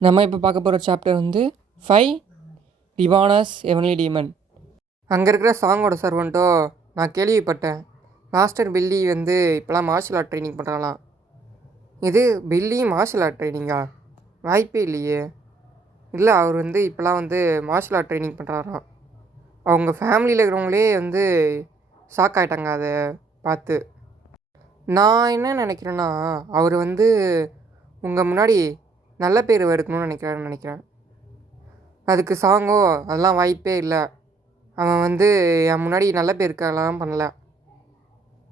நம்ம இப்போ பார்க்க போகிற சாப்டர் வந்து 5 ரிவானாஸ் எவன்லி டீமன். அங்கே இருக்கிற சாங்கோட சர்வெண்ட்டோ நான் கேள்விப்பட்டேன். மாஸ்டர் பில்லி வந்து இப்போலாம் மார்ஷல் ஆர்ட் ட்ரைனிங் பண்ணுறாலாம். இது பில்லி மார்ஷல் ஆர்ட் ட்ரைனிங்கா? வாய்ப்பே இல்லையே. இல்லை, அவர் வந்து இப்போலாம் வந்து மார்ஷல் ஆர்ட் ட்ரைனிங் பண்ணுறாராம். அவங்க ஃபேமிலியில் இருக்கிறவங்களே வந்து ஷாக் ஆகிட்டாங்க அதை பார்த்து. நான் என்ன நினைக்கிறேன்னா, அவர் வந்து உங்கள் முன்னாடி நல்ல பேர் எடுக்கணும்னு நினைக்கிறேன். அதுக்கு சாங்கோ அதெல்லாம் வாய்ப்பே இல்லை. அவன் வந்து என் முன்னாடி நல்ல பேருக்கெல்லாம் பண்ணல.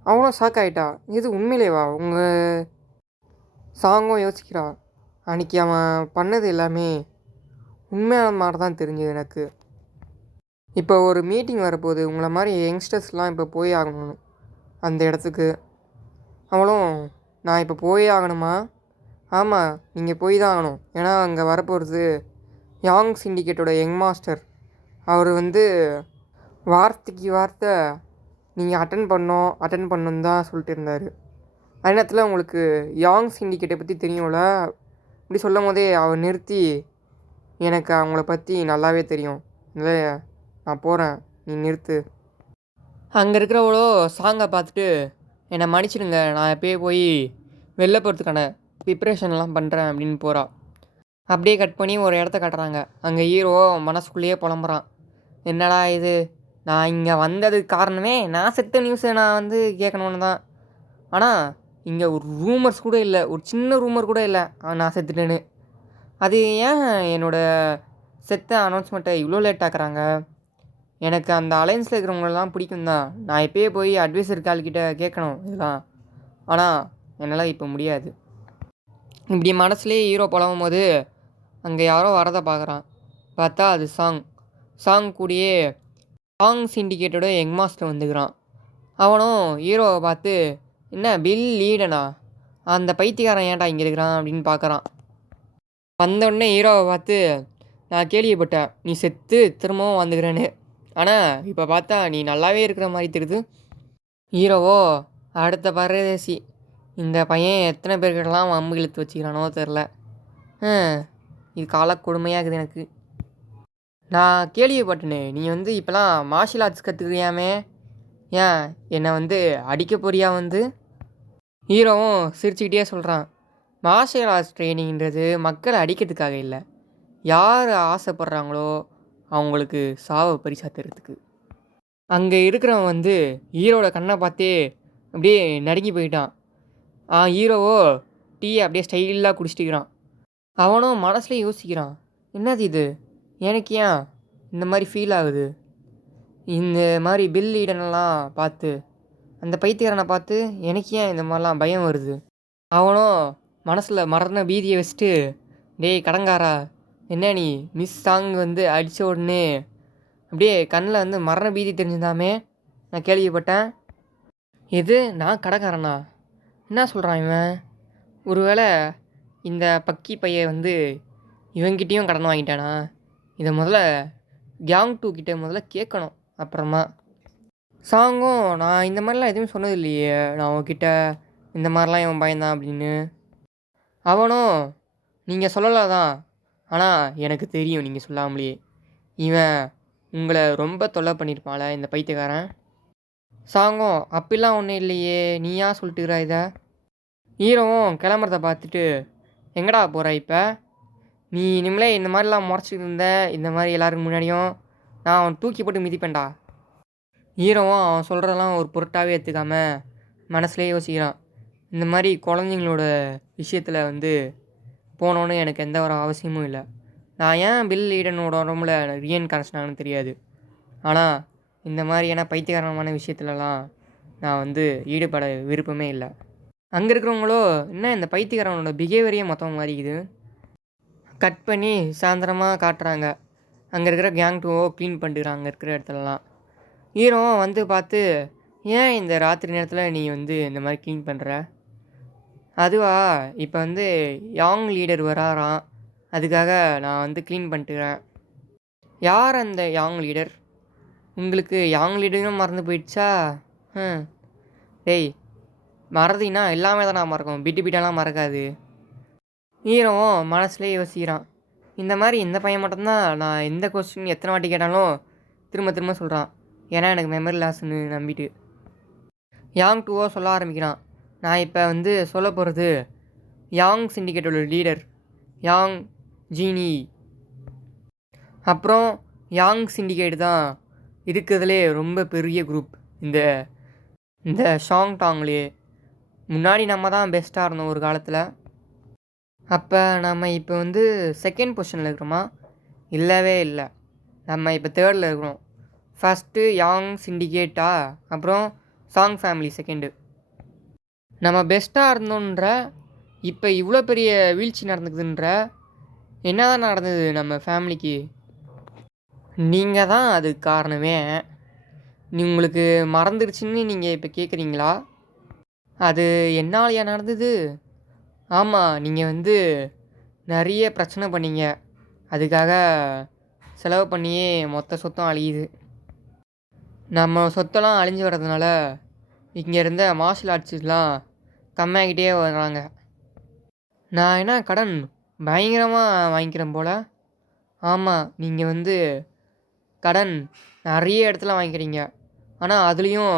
அவ்வளோ ஷாக் ஆகிட்டா. இது உண்மையிலேவா? உங்கள் சாங்கும் யோசிக்கிறா. அன்றைக்கி அவன் பண்ணது எல்லாமே உண்மையான மாதிரி தான் தெரிஞ்சுது எனக்கு. இப்போ ஒரு மீட்டிங் வரப்போகுது. உங்களை மாதிரி யங்ஸ்டர்ஸ்லாம் இப்போ போய் ஆகணும் அந்த இடத்துக்கு. அவளும் நான் இப்போ போயே ஆகணுமா? ஆமாம், நீங்கள் போய் தான் ஆகணும். ஏன்னா அங்கே வரப்போகிறது யாங் சிண்டிகேட்டோட யங் மாஸ்டர். அவர் வந்து வார்த்தைக்கு வார்த்தை நீங்கள் அட்டன் பண்ணணுன்னு தான் சொல்லிட்டு இருந்தார். அதே நேரத்தில் உங்களுக்கு யாங் சிண்டிகேட்டை பற்றி தெரியும்ல. இப்படி சொல்லும் போதே அவர் நிறுத்தி, எனக்கு அவங்கள பற்றி நல்லாவே தெரியும், இல்லை நான் போகிறேன், நீ நிறுத்து. அங்கே இருக்கிறவளோ சாங்கை பார்த்துட்டு, என்னை மன்னிச்சிடுங்க, நான் எப்பயே போய் வெளில போகிறதுக்கான ப்ரிப்ரேஷன்லாம் பண்ணுறேன் அப்படின்னு போகிறா. அப்படியே கட் பண்ணி ஒரு இடத்த காட்டுறாங்க. அங்கே ஹீரோ மனசுக்குள்ளேயே புலம்புறான். என்னடா இது, நான் இங்கே வந்ததுக்கு காரணமே நான் செத்த நியூஸை நான் வந்து கேட்கணுன்னு தான். ஆனால் இங்கே ஒரு ரூமர்ஸ் கூட இல்லை, ஒரு சின்ன ரூமர் கூட இல்லை நான் செத்துட்டேன்னு. அது ஏன் என்னோடய செத்த அனௌன்ஸ்மெண்ட்டை இவ்வளோ லேட் ஆக்குறாங்க? எனக்கு அந்த அலைன்ஸில் இருக்கிறவங்களெல்லாம் பிடிக்கும் தான். நான் எப்பயே போய் அட்வைசர் கால்கிட்ட கேட்கணும் இதெல்லாம். ஆனால் என்னால் இப்போ முடியாது. இப்படி மனசுலேயே ஹீரோ புலவும் போது அங்கே யாரோ வரதை பார்க்குறான். பார்த்தா அது சாங் கூடயே யாங் சிண்டிகேட்டோட யங் மாஸ்டர் வந்துக்கிறான். அவனும் ஹீரோவை பார்த்து, என்ன பில் லீடனா, அந்த பைத்தியக்காரன் ஏன்டா இங்கே இருக்கிறான் அப்படின்னு பார்க்குறான். வந்தோடனே ஹீரோவை பார்த்து, நான் கேள்விப்பட்டேன் நீ செத்து திரும்பவும் வந்துக்கிறேன்னு. ஆனால் இப்போ பார்த்தா நீ நல்லாவே இருக்கிற மாதிரி தெரியுது. ஹீரோவோ அடுத்த பரதேசி, இந்த பையன் எத்தனை பேர்கிட்டலாம் அம்பு இழுத்து வச்சுக்கிறானோ தெரில. இது கால கொடுமையாகுது எனக்கு. நான் கேள்விப்பட்டேனே, நீ வந்து இப்போலாம் மார்ஷியல் ஆர்ட்ஸ் கற்றுக்கிறியாமே, ஏன் என்னை வந்து அடிக்க போறியா வந்து? ஹீரோவும் சிரிச்சுக்கிட்டே சொல்கிறான், மார்ஷியல் ஆர்ட்ஸ் ட்ரைனிங்கிறது மக்களை அடிக்கிறதுக்காக இல்லை, யார் ஆசைப்படுறாங்களோ அவங்களுக்கு சாவை பரிசா தர்றதுக்கு. அங்கே இருக்கிறவன் வந்து ஹீரோட கண்ணை பார்த்தே அப்படியே நடுங்கி போயிட்டான். ஹீரோவோ டீயை அப்படியே ஸ்டைலாக குடிச்சிட்டுக்கிறான். அவனும் மனசுலேயே யோசிக்கிறான், என்னது இது, எனக்கு ஏன் இந்த மாதிரி ஃபீல் ஆகுது? இந்த மாதிரி பில் ஈடனெல்லாம் பார்த்து, அந்த பைத்தியக்காரனை பார்த்து எனக்கு ஏன் இந்த மாதிரிலாம் பயம் வருது? அவனும் மனசில் மரண பீதியை வச்சுட்டு, டேய் கடங்காரா, என்ன நீ மிஸ் சாங் வந்து அடித்த உடனே அப்படியே கண்ணில் வந்து மரண பீதி தெரிஞ்சுதாமே நான் கேள்விப்பட்டேன். எது, நான் கடைக்காரனா? என்ன சொல்கிறான் இவன்? ஒருவேளை இந்த பக்கி பையன் வந்து இவங்கிட்டேயும் கடன் வாங்கிட்டானா? இதை முதல்ல கேங் 2 கிட்டே முதல்ல கேட்கணும். அப்புறமா சாங்கும், நான் இந்த மாதிரிலாம் எதுவும் சொன்னது இல்லையே, நான் உங்ககிட்ட இந்த மாதிரிலாம் இவன் பயந்தான் அப்படின்னு. அவனும், நீங்கள் சொல்லலை தான், ஆனால் எனக்கு தெரியும் நீங்கள் சொல்லாமலேயே. இவன் உங்களை ரொம்ப தொல்லை பண்ணியிருப்பான்ல இந்த பைத்தியக்காரன். சாங்கும், அப்படிலாம் ஒன்றும் இல்லையே, நீயா சொல்லிட்டுக்கிறா இதை? ஹீரோவும் கிளம்புறதை பார்த்துட்டு, எங்கடா போகிற இப்போ? நீ இனிமேலே இந்த மாதிரிலாம் முறைச்சிட்டு இருந்த, இந்த மாதிரி எல்லாருக்கும் முன்னாடியும் நான் அவன் தூக்கி போட்டு மிதிப்பேன்டா. ஹீரோவும் அவன் சொல்கிறதெல்லாம் ஒரு பொருட்டாகவே எடுத்துக்காமல் மனசுலேயே யோசிக்கிறான், இந்த மாதிரி குழந்தைங்களோட விஷயத்தில் வந்து போனோன்னு எனக்கு எந்த ஒரு அவசியமும் இல்லை. நான் ஏன் பில் ஈடனோட உடம்புல ரீஎன்கார்னேஷன் ஆகணும்னு தெரியாது. ஆனால் இந்த மாதிரியான பைத்தியகாரமான விஷயத்துலலாம் நான் வந்து ஈடுபட விருப்பமே இல்லை. அங்கே இருக்கிறவங்களோ, என்ன இந்த பைத்தியக்காரனோட பிஹேவியரையே மொத்தமாக மாறிக்குது. கட் பண்ணி சாயந்தரமாக காட்டுறாங்க. அங்கே இருக்கிற கேங் 2 க்ளீன் பண்ணிட்டுறாங்க அங்கே இருக்கிற இடத்துலலாம். ஹீரோவும் வந்து பார்த்து, ஏன் இந்த ராத்திரி நேரத்தில் நீ வந்து இந்த மாதிரி க்ளீன் பண்ணுற? அதுவா, இப்போ வந்து யாங் லீடர் வராராம், அதுக்காக நான் வந்து க்ளீன் பண்ணிட்டுக்கிறேன். யார் அந்த யாங் லீடர்? உங்களுக்கு யாங் லீடரும் மறந்து போயிடுச்சா? டேய், மறதினா எல்லாமே தான் நான் மறக்கும், பிட்டு பிட்டெல்லாம் மறக்காது. ஹீரோவும் மனசுலேயே யோசிக்கிறான், இந்த மாதிரி இந்த பையன் மட்டும்தான் நான் எந்த கொஸ்டின் எத்தனை வாட்டி கேட்டாலும் திரும்ப திரும்ப சொல்கிறான். ஏன்னா எனக்கு மெமரி லாஸ்ன்னு நம்பிட்டு யாங் டூவோ சொல்ல ஆரம்பிக்கிறான். நான் இப்போ வந்து சொல்ல போகிறது யாங் சிண்டிகேட்டோட லீடர் யாங் ஜீனி. அப்புறம் யாங் சிண்டிகேட் தான் இருக்கிறதுலே ரொம்ப பெரிய குரூப் இந்த இந்த ஷாங்டாங்லேயே. முன்னாடி நம்ம தான் பெஸ்ட்டாக இருந்தோம் ஒரு காலத்தில். அப்போ நம்ம இப்போ வந்து செகண்ட் பொசிஷனில் இருக்கிறோமா? இல்லவே இல்லை, நம்ம இப்போ தேர்டில் இருக்கிறோம். ஃபஸ்ட்டு யாங் சிண்டிகேட்டா, அப்புறம் சாங் ஃபேமிலி செகண்டு. நம்ம பெஸ்ட்டாக இருந்தோன்ற இப்போ இவ்வளோ பெரிய வீழ்ச்சி நடந்துக்குதுன்ற என்ன தான் நடந்தது நம்ம ஃபேமிலிக்கு? நீங்கள் தான் அதுக்கு காரணமே. உங்களுக்கு மறந்துடுச்சுன்னு நீங்கள் இப்போ கேட்குறீங்களா? அது என்னாலையா நடந்தது? ஆமாம், நீங்கள் வந்து நிறைய பிரச்சனை பண்ணீங்க. அதுக்காக செலவு பண்ணியே மொத்த சொத்தம் அழியுது. நம்ம சொத்தெல்லாம் அழிஞ்சு வர்றதுனால இங்கே இருந்த மார்ஷல் ஆர்ட்ஸ்லாம் கம்மியாகிட்டே வர்றாங்க. நான் என்ன கடன் பயங்கரமாக வாங்கிக்கிறேன் போல்? ஆமாம், நீங்கள் வந்து கடன் நிறைய இடத்துல வாங்கிக்கிறீங்க. ஆனால் அதுலேயும்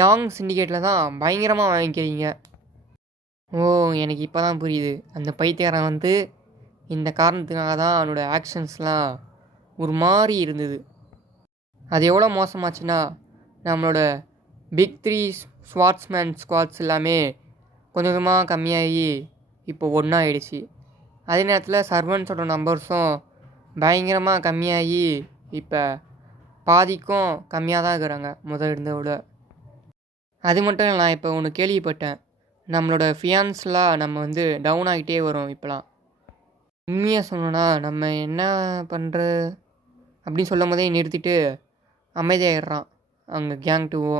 யாங் சிண்டிகேட்டில் தான் பயங்கரமாக வாங்கிக்கிறீங்க. ஓ, எனக்கு இப்போ தான் புரியுது. அந்த பைத்தியக்காரன் வந்து இந்த காரணத்துக்காக தான் அவனோட ஆக்ஷன்ஸ்லாம் ஒரு மாதிரி இருந்தது. அது எவ்வளோ மோசமாச்சுன்னா, நம்மளோட பிக் 3 ஸ்வாட்ஸ்மேன் ஸ்குவாட்ஸ் எல்லாமே கொஞ்சம் கொஞ்சமாக கம்மியாகி இப்போ ஒன்றா ஆயிடுச்சு. அதே நேரத்தில் சர்வன்ஸோட நம்பர்ஸும் பயங்கரமாக கம்மியாகி இப்போ பாதிக்கும் கம்மியாக தான் இருக்கிறாங்க முதல் இருந்ததை விட. அது மட்டும் இல்லை, நான் இப்போ ஒன்று கேள்விப்பட்டேன். நம்மளோட ஃபியான்ஸ்லாம் நம்ம வந்து டவுன் ஆகிட்டே வரோம் இப்போலாம். உண்மையாக சொன்னோன்னா நம்ம என்ன பண்ணுற அப்படின்னு சொல்லும் போதே நிறுத்திட்டு அமைதியாகிடுறான் அங்கே கேங் டூவோ.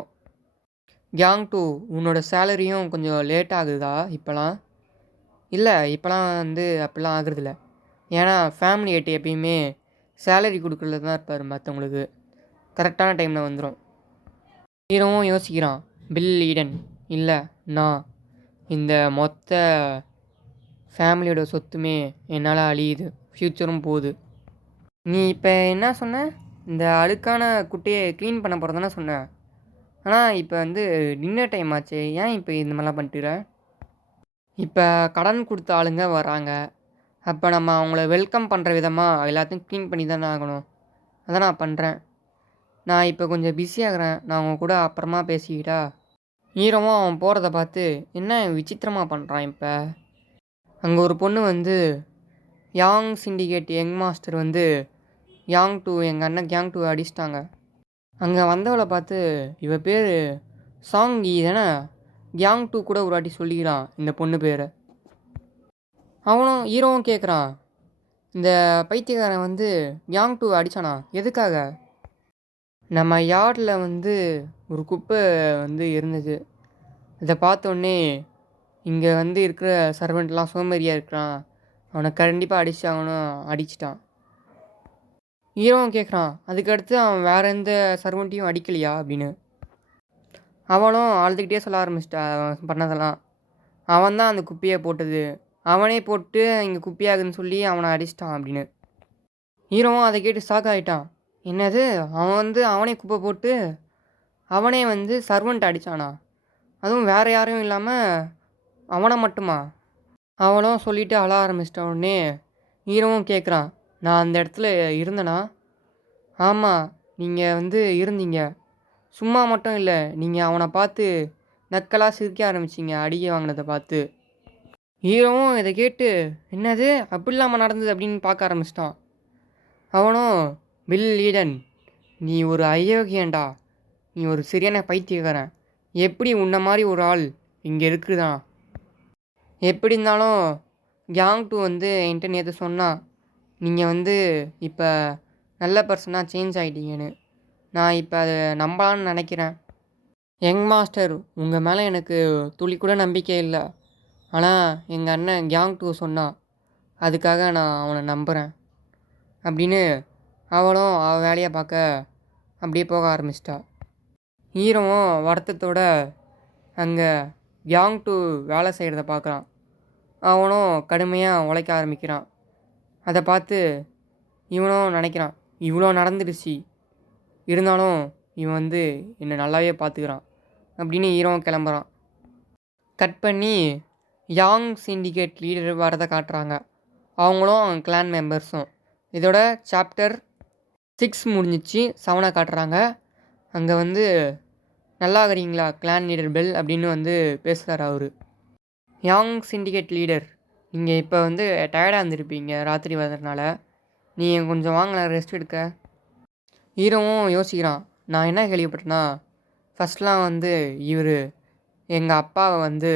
கேங் டூ, உன்னோட சேலரியும் கொஞ்சம் லேட் ஆகுதா இப்போலாம்? இல்லை, இப்போலாம் வந்து அப்படிலாம் ஆகுறதில்ல. ஏன்னா ஃபேமிலி ஏட்டு எப்பயுமே சேலரி கொடுக்குறதுல தான் இருப்பார். மற்றவங்களுக்கு கரெக்டான டைமில் வந்துடும். ஹீரோவும் யோசிக்கிறான். பில் ஈடன் இல்லை, நான் இந்த மொத்த ஃபேமிலியோட சொத்துமே என்னால் அழியுது, ஃப்யூச்சரும் போகுது. நீ இப்போ என்ன சொன்ன? இந்த அழுக்கான குட்டையை க்ளீன் பண்ண போகிறதானே சொன்ன. ஆனால் இப்போ வந்து டின்னர் டைம் ஆச்சு, ஏன் இப்போ இந்த மாதிரிலாம் பண்ணிட்டுற? இப்போ கடன் கொடுத்த ஆளுங்க வராங்க. அப்போ நம்ம அவங்கள வெல்கம் பண்ணுற விதமாக எல்லாத்தையும் க்ளீன் பண்ணி தானே ஆகணும். அதான் நான் பண்ணுறேன். நான் இப்போ கொஞ்சம் பிஸியாகிறேன், நான் அவங்க கூட அப்புறமா பேசிக்கிட்டா? ஹீரோவும் அவன் போகிறத பார்த்து என்ன விசித்திரமாக பண்ணுறான். இப்போ அங்கே ஒரு பொண்ணு வந்து யாங் சிண்டிகேட் யங் மாஸ்டர் வந்து யாங் டூ எங்கள் அண்ணன் கேங் டூ அடிச்சிட்டாங்க. அங்கே வந்தவளை பார்த்து இவ பேர் சாங்கி தானே, யாங் டூ கூட ஒரு வாட்டி சொல்லிக்கிறான் இந்த பொண்ணு பேரை. அவனும் ஹீரோவும் கேட்குறான், இந்த பைத்தியக்காரன் வந்து யாங் டூ அடித்தானா எதுக்காக? நம்ம யார்டில் வந்து ஒரு குப்பை வந்து இருந்துச்சு, இதை பார்த்தோன்னே இங்கே வந்து இருக்கிற சர்வெண்ட்லாம் சோம்பேறியாக இருக்கிறான், அவனை கண்டிப்பாக அடிச்சாகணும், அடிச்சிட்டான். ஹீரோவும் கேட்குறான், அதுக்கடுத்து அவன் வேறு எந்த சர்வெண்ட்டையும் அடிக்கலையா அப்படின்னு. அவனும் அழுதுகிட்டே சொல்ல ஆரம்பிச்சிட்டா அவன் பண்ணதெல்லாம். அவன் தான் அந்த குப்பையை போட்டது, அவனே போட்டு இங்கே குப்பையாகுதுன்னு சொல்லி அவனை அடிச்சிட்டான் அப்படின்னு. ஹீரோவும் அதை கேட்டு ஷாக் ஆகிட்டான். என்னது, அவன் வந்து அவனே குப்பை போட்டு அவனே வந்து சர்வெண்ட் அடித்தானா? அதுவும் வேறு யாரும் இல்லாமல் அவனை மட்டுமா? அவளும் சொல்லிவிட்டு அழ ஆரம்பிச்சிட்ட உடனே ஹீரோவும் கேட்குறான், நான் அந்த இடத்துல இருந்தேனா? ஆமாம், நீங்கள் வந்து இருந்தீங்க. சும்மா மட்டும் இல்லை, நீங்கள் அவனை பார்த்து நக்கலாக சிரிக்க ஆரம்பிச்சிங்க அடிக்க வாங்கினதை பார்த்து. ஹீரோவும் இதை கேட்டு என்னது அப்படி இல்லாமல் நடந்தது அப்படின்னு பார்க்க ஆரம்பிச்சிட்டான். அவனும், பில் ஈடன், நீ ஒரு அயோக்கியன்டா, நீ ஒரு சரியான பைத்தியக்காரன். எப்படி உன்ன மாதிரி ஒரு ஆள் இங்கே இருக்குதான்? எப்படி இருந்தாலும் கேங் டூ வந்து என்கிட்ட நேற்று சொன்னான், நீங்கள் வந்து இப்போ நல்ல பர்சனாக சேஞ்ச் ஆகிட்டீங்கன்னு. நான் இப்போ அதை நம்பலான்னு நினைக்கிறேன். யங் மாஸ்டர், உங்கள் மேலே எனக்கு துளி கூட நம்பிக்கை இல்லை. ஆனால் எங்கள் அண்ணன் கேங் டூ சொன்னான், அதுக்காக நான் அவனை நம்புகிறேன் அப்படின்னு அவளும் அவள் வேலையை பார்க்க அப்படியே போக ஆரம்பிச்சிட்டா. ஹீரோவும் வருத்தத்தோட அங்கே கேங் டூ வேலை செய்கிறத பார்க்குறான். அவனும் கடுமையாக உழைக்க ஆரம்பிக்கிறான். அதை பார்த்து இவனும் நினைக்கிறான், இவ்வளோ நடந்துடுச்சு, இருந்தாலும் இவன் வந்து என்னை நல்லாவே பார்த்துக்கிறான் அப்படின்னு ஹீரோவும் கிளம்புறான். கட் பண்ணி யாங் சிண்டிகேட் லீடர் வரதை காட்டுறாங்க. அவங்களும் கிளான் மெம்பர்ஸும். இதோட சாப்டர் 6 முடிஞ்சிச்சு. 7 காட்டுறாங்க. அங்கே வந்து நல்லா இருக்கிறீங்களா கிளான் லீடர் பெல் அப்படின்னு வந்து பேசுகிறார் அவர். யாங் சிண்டிகேட் லீடர், நீங்கள் இப்போ வந்து டயர்டாக இருந்திருப்பீங்க ராத்திரி வந்ததுனால, நீங்கள் கொஞ்சம் வாங்கலாம் ரெஸ்ட் எடுக்க. ஹீரோவும் யோசிக்கிறான், நான் என்ன கேள்விப்பட்டேன்னா ஃபஸ்ட்லாம் வந்து இவர் எங்கள் அப்பாவை வந்து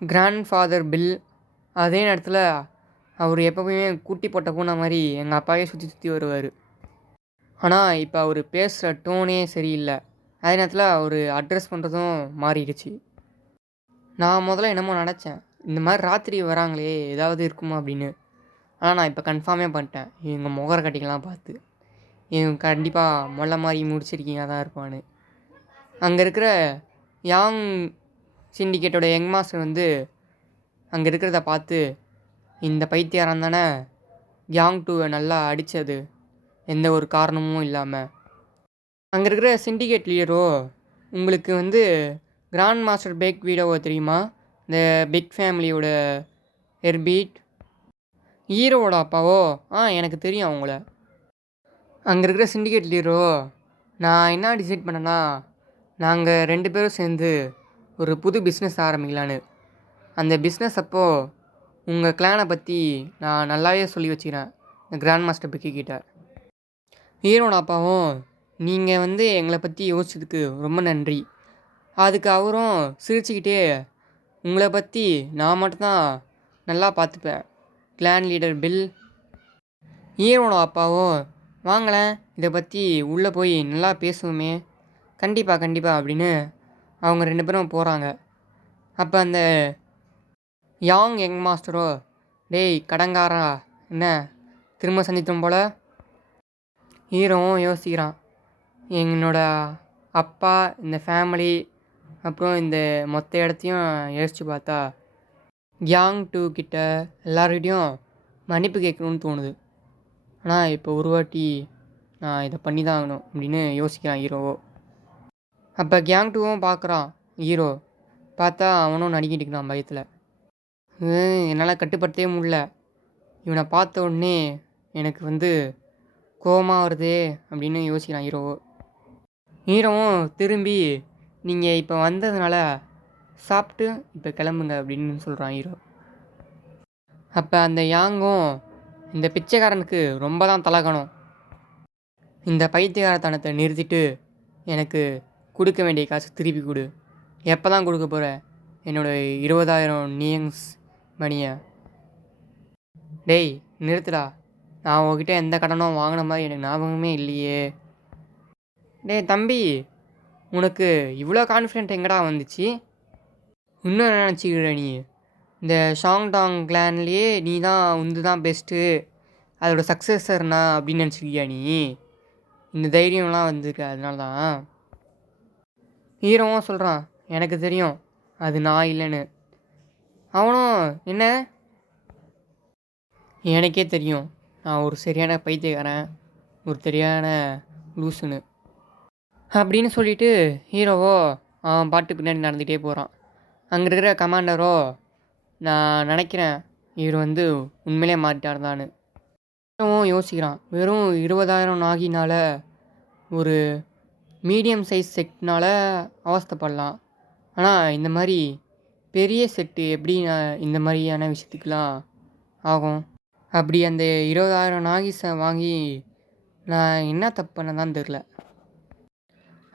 கிராண்ட் ஃபாதர் பில், அதே நேரத்தில் அவர் எப்போவுமே குட்டி போட்ட பூனை மாதிரி எங்கள் அப்பாவே சுற்றி சுற்றி வருவார். ஆனால் இப்போ அவர் பேசுகிற டோனே சரியில்லை. அதே நேரத்தில் அவர் அட்ரஸ் பண்ணுறதும் மாறிடுச்சு. நான் முதல்ல என்னமோ நினச்சேன், இந்த மாதிரி ராத்திரி வராங்களே ஏதாவது இருக்குமா அப்படின்னு. ஆனால் நான் இப்போ கன்ஃபார்மே பண்ணிட்டேன், இவங்க முகர கட்டிங்கெலாம் பார்த்து இவங்க கண்டிப்பாக மொல்ல மாதிரி முடிச்சிருக்கீங்க தான் இருப்பான்னு. அங்கே இருக்கிற யாங் சிண்டிகேட்டோட யங் மாஸ்டர் வந்து அங்கே இருக்கிறத பார்த்து, இந்த பைத்தியாரம் தானே யாங் 2வை நல்லா அடித்தது எந்த ஒரு காரணமும் இல்லாமல். அங்கே இருக்கிற சிண்டிகேட் லீடரோ, உங்களுக்கு வந்து கிராண்ட் மாஸ்டர் பேக் வீடோவை தெரியுமா, இந்த பிக் ஃபேமிலியோட ஹெர்பீட் ஹீரோவோட அப்பாவோ? எனக்கு தெரியும் அவங்கள. அங்கே இருக்கிற சிண்டிகேட் லீடரோ, நான் என்ன டிசைட் பண்ணேன்னா, நாங்கள் 2 பேரும் சேர்ந்து ஒரு புது பிஸ்னஸ் ஆரம்பிக்கலான்னு. அந்த பிஸ்னஸ் அப்போது உங்கள் கிளானை பற்றி நான் நல்லாவே சொல்லி வச்சுக்கிறேன் இந்த கிராண்ட் மாஸ்டர் பிக்கி கிட்ட. ஹீரோட அப்பாவும், நீங்கள் வந்து எங்களை பற்றி யோசிச்சதுக்கு ரொம்ப நன்றி. அதுக்கு அவரும் சிரிச்சுக்கிட்டே, உங்களை பற்றி நான் மட்டும்தான் நல்லா பார்த்துப்பேன் கிளான் லீடர் பில். ஹீரோட அப்பாவும், வாங்களேன் இதை பற்றி உள்ளே போய் நல்லா பேசுவோமே. கண்டிப்பாக அப்படின்னு அவங்க 2 பேரும் போகிறாங்க. அப்போ அந்த யாங் யங் மாஸ்டரோ, டேய் கடங்காரா, என்ன திரும்ப சந்தித்தோம் போல். ஹீரோவும் யோசிக்கிறான், என்னோட அப்பா, இந்த ஃபேமிலி, அப்புறம் இந்த மொத்த இடத்தையும் யோசித்து பார்த்தா யாங் 2 கிட்ட எல்லார்கிட்டையும் மன்னிப்பு கேட்கணும்னு தோணுது. ஆனால் இப்போ ஒரு வாட்டி நான் இதை பண்ணி தான் ஆகணும் அப்படின்னு யோசிக்கிறான் ஹீரோவோ. அப்போ கேங் 2வும் பார்க்குறான் ஹீரோ. பார்த்தா அவனும் நடிக்கிட்டு இருக்கான் பயத்தில். என்னால் கட்டுப்படுத்தவே முடியல, இவனை பார்த்த உடனே எனக்கு வந்து கோபமாக வருதே அப்படின்னு யோசிக்கிறான் ஹீரோவோ. ஹீரோவும் திரும்பி, நீங்கள் இப்போ வந்ததுனால சாப்பிட்டு இப்போ கிளம்புங்க அப்படின்னு சொல்கிறான் ஹீரோ. அப்போ அந்த யாங்கும், இந்த பிச்சைக்காரனுக்கு ரொம்ப தான் தலகணும், இந்த பைத்தியகாரத்தனத்தை நிறுத்திட்டு எனக்கு கொடுக்க வேண்டிய காசு திருப்பி கொடு. எப்போ தான் கொடுக்க போகிற என்னோடய 20,000 நியங்ஸ் மணியை? டேய் நிறுத்துடா, நான் உங்ககிட்ட எந்த கடனும் வாங்கின மாதிரி எனக்கு ஞாபகமே இல்லையே. டேய் தம்பி, உனக்கு இவ்வளோ கான்ஃபிடென்ட் எங்கடா வந்துச்சு? இன்னும் என்ன நினச்சிக்கிற நீ? இந்த ஷாங்டாங் கிளான்லேயே நீ தான் உந்து தான் பெஸ்ட்டு, அதோட சக்ஸஸர்னா அப்படின்னு நினச்சிருக்கியா நீ? இந்த தைரியம்லாம் வந்திருக்கு, அதனால தான். ஹீரோவும் சொல்கிறான், எனக்கு தெரியும் அது நான் இல்லைன்னு. அவனும், என்ன? எனக்கே தெரியும் நான் ஒரு சரியான பைத்தியக்காரன், ஒரு சரியான லூசுன்னு அப்படின்னு சொல்லிட்டு ஹீரோவோ அவன் பாட்டு பின்னாடி நடந்துகிட்டே போகிறான். அங்கே இருக்கிற கமாண்டரோ, நான் நினைக்கிறேன் இவர் வந்து உண்மையிலே மாறிட்டார் தான்னு. ஹீரோவும் யோசிக்கிறான், வெறும் 20,000 நாகினால் ஒரு மீடியம் சைஸ் செட்னால் அவஸ்தைப்படலாம், ஆனால் இந்த மாதிரி பெரிய செட்டு எப்படி இந்த மாதிரியான விஷயத்துக்கெலாம் ஆகும்? அப்படி அந்த 20,000 நாகிஸை வாங்கி நான் என்ன தப்பு பண்ணதான் தெரில.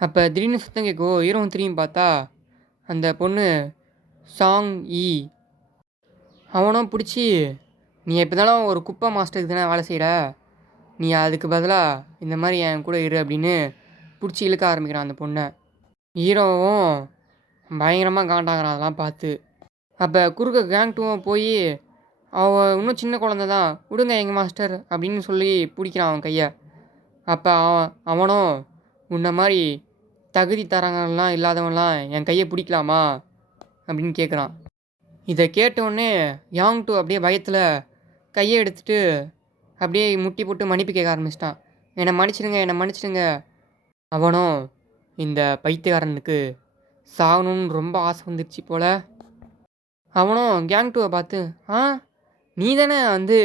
அப்போ திடீர்னு சுத்தம் கேட்கோ. ஹீரோவும் திரும்பி பார்த்தா அந்த பொண்ணு சாங் ஈ. அவனும் பிடிச்சி, நீ எப்போதாலும் ஒரு குப்பை மாஸ்டருக்கு தானே வேலை செய்கிற, நீ அதுக்கு பதிலாக இந்த மாதிரி என் கூட இரு அப்படின்னு பிடிச்சி இழுக்க ஆரம்பிக்கிறான் அந்த பொண்ணை. ஹீரோவும் பயங்கரமாக காண்டாகிறான் அதெல்லாம் பார்த்து. அப்போ குறுக்க கேங் 2வும் போய், அவன் இன்னும் சின்ன குழந்த தான், விடுங்க எங்கள் மாஸ்டர் அப்படின்னு சொல்லி பிடிக்கிறான் அவன் கையை. அப்போ அவனும், உன்ன மாதிரி தகுதி தரங்கள்லாம் இல்லாதவன்லாம் என் கையை பிடிக்கலாமா அப்படின்னு கேட்குறான். இதை கேட்டவுடனே யாங் 2 அப்படியே பயத்தில் கையை எடுத்துட்டு அப்படியே முட்டி போட்டு மன்னிப்பு கேட்க ஆரம்பிச்சிட்டான். என்னை மன்னிச்சிடுங்க, என்னை மன்னிச்சிடுங்க. அவனும் இந்த பைத்தியக்காரனுக்கு சாகணும்னு ரொம்ப ஆசை வந்துடுச்சு போல். அவனும் கேங் டூவை பார்த்து, ஆ நீ தானே வந்து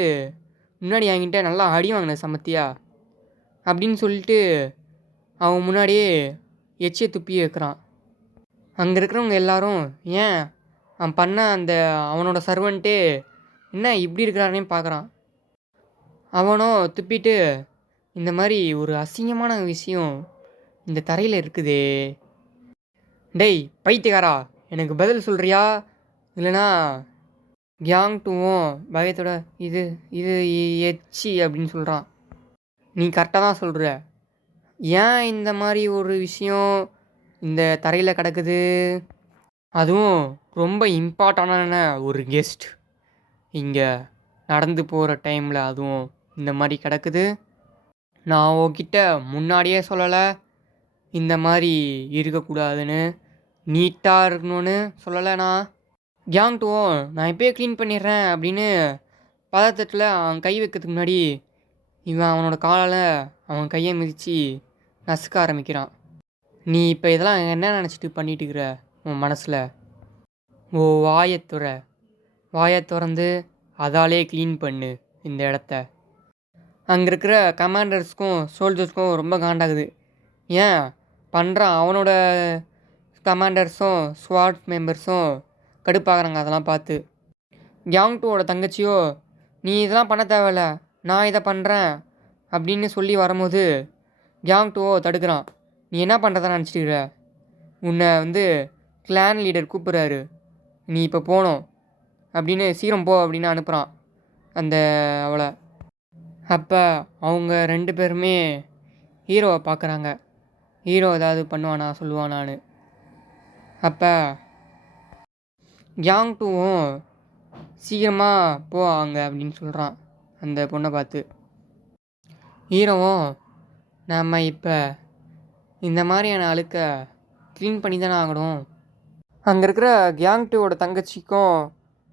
முன்னாடி என்கிட்ட நல்லா அடி வாங்கின சமத்தியா அப்படின்னு சொல்லிட்டு அவன் முன்னாடியே எச்சியை துப்பி வைக்கிறான். அங்கே இருக்கிறவங்க எல்லாரும் ஏன் அவன் பண்ண அந்த அவனோட சர்வன்ட்டே என்ன இப்படி இருக்கிறாருன்னே பார்க்குறான். அவனும் துப்பிட்டு இந்த மாதிரி ஒரு அசிங்கமான விஷயம் இந்த தரையில் இருக்குதே, டேய் பைத்தியக்காரா எனக்கு பதில் சொல்கிறியா இல்லைனா கேங் டூவும் பயத்தோட இது இது எச்சி அப்படின்னு சொல்கிறான். நீ கரெக்டாக தான் சொல்கிற. ஏன் இந்த மாதிரி ஒரு விஷயம் இந்த தரையில் கிடக்குது, அதுவும் ரொம்ப இம்பார்ட்டண்டான ஒரு கெஸ்ட் இங்கே நடந்து போகிற டைமில் அதுவும் இந்த மாதிரி கிடக்குது. நான் உன்கிட்ட முன்னாடியே சொல்லலை இந்த மாதிரி இருக்கக்கூடாதுன்னு, நீட்டாக இருக்கணும்னு சொல்லலைண்ணா. கேங் டூவும் நான் இப்போயே க்ளீன் பண்ணிடுறேன் அப்படின்னு பதத்தட்டில் அவன் கை வைக்கிறதுக்கு முன்னாடி இவன் அவனோட காலால் அவன் கையை மிதித்து நசுக்க ஆரம்பிக்கிறான். நீ இப்போ இதெல்லாம் என்ன நினச்சிட்டு பண்ணிட்டு இருக்கிற உன் மனசில்? ஓ வாயை திறந்து அதாலே க்ளீன் பண்ணு இந்த இடத்த. அங்கே இருக்கிற கமாண்டர்ஸ்க்கும் சோல்ஜர்ஸ்க்கும் ரொம்ப காண்டாகுது. ஏன் பண்ணுற அவனோட கமாண்டர்ஸும் ஸ்வாட் மெம்பர்ஸும் கடுப்பாகிறாங்க அதெல்லாம் பார்த்து. கேங் டூவோட தங்கச்சியோ நீ இதெல்லாம் பண்ண தேவையில்ல, நான் இதை பண்ணுறேன் அப்படின்னு சொல்லி வரும்போது கேங் டூவோ தடுக்கிறான். நீ என்ன பண்ணுறதா நினச்சிட்டுக்கிற? உன்னை வந்து கிளான் லீடர் கூப்பிட்றாரு, நீ இப்போ போகணும் அப்படின்னு சீக்கிரம் போ அப்படின்னு அனுப்புகிறான் அந்த அவளை. அப்போ அவங்க 2 பேருமே ஹீரோவை பார்க்குறாங்க. ஹீரோ ஏதாவது பண்ணுவானா சொல்லுவானான்னு. அப்போ கேங் டூவும் சீக்கிரமாக போவாங்க அப்படின்னு சொல்கிறான் அந்த பொண்ணை பார்த்து. ஹீரோவும் நம்ம இப்போ இந்த மாதிரியான அழுக்கை க்ளீன் பண்ணி தானே ஆகணும். அங்கே இருக்கிற கேங் டூவோட தங்கச்சிக்கும்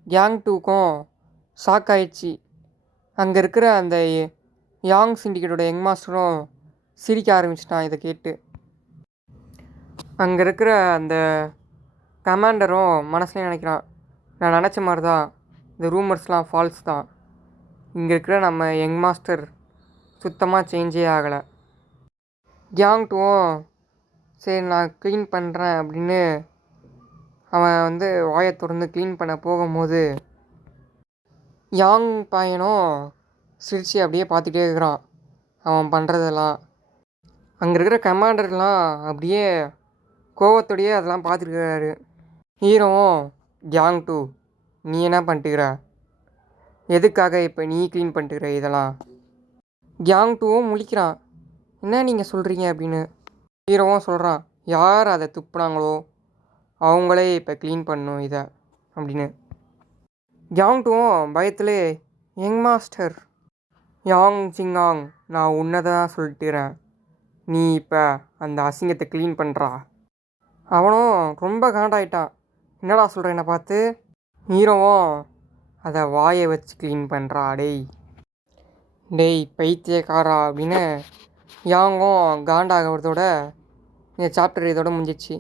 கேங் டூக்கும் ஷாக் ஆயிடுச்சு. அங்கே இருக்கிற அந்த யாங் சிண்டிகேட்டோட யங் மாஸ்டரும் சிரிக்க ஆரம்பிச்சிட்டான் இதை கேட்டு. அங்கே இருக்கிற அந்த கமாண்டரும் மனசுலேயே நினைக்கிறான், நான் நினச்ச மாதிரி தான் இந்த ரூமர்ஸ்லாம் ஃபால்ஸ் தான். இங்கே இருக்கிற நம்ம யங் மாஸ்டர் சுத்தமாக சேஞ்சே ஆகலை. கேங் டூவும் சரி நான் க்ளீன் பண்ணுறேன் அப்படின்னு அவன் வந்து வாயை திறந்து க்ளீன் பண்ண போகும்போது யாங் பையனும் சிரித்து அப்படியே பார்த்துட்டே இருக்கிறான் அவன் பண்ணுறதெல்லாம். அங்கே இருக்கிற கமாண்டர்லாம் அப்படியே கோவத்தோடையே அதெல்லாம் பார்த்துருக்கிறாரு. ஹீரோவும் கேங் டூ நீ என்ன பண்ணிட்டுக்கிற, எதுக்காக இப்போ நீ க்ளீன் பண்ணிட்டுக்கிற இதெல்லாம்? கேங் டூவும் முழிக்கிறான், என்ன நீங்கள் சொல்கிறீங்க அப்படின்னு. ஹீரோவும் சொல்கிறான், யார் அதை துப்புனாங்களோ அவங்களே இப்போ க்ளீன் பண்ணணும் இதை அப்படின்னு. கேங் டூவும் பயத்திலே, யங் மாஸ்டர் யாங் ஜிங்காங் நான் உன்னை தான் சொல்லிட்டுறேன், நீ இப்போ அந்த அசிங்கத்தை க்ளீன் பண்ணுறா. அவனும் ரொம்ப காண்டாயிட்டான், என்னடா சொல்கிற என்னை பார்த்து. ஹீரோவும் அதை வாயை வச்சு க்ளீன் பண்ணுறா டேய் பைத்தியக்காரா அப்படின்னு யாங்கும் காண்டாகிறதோட இந்த சாப்டர் இதோட முடிஞ்சிச்சு.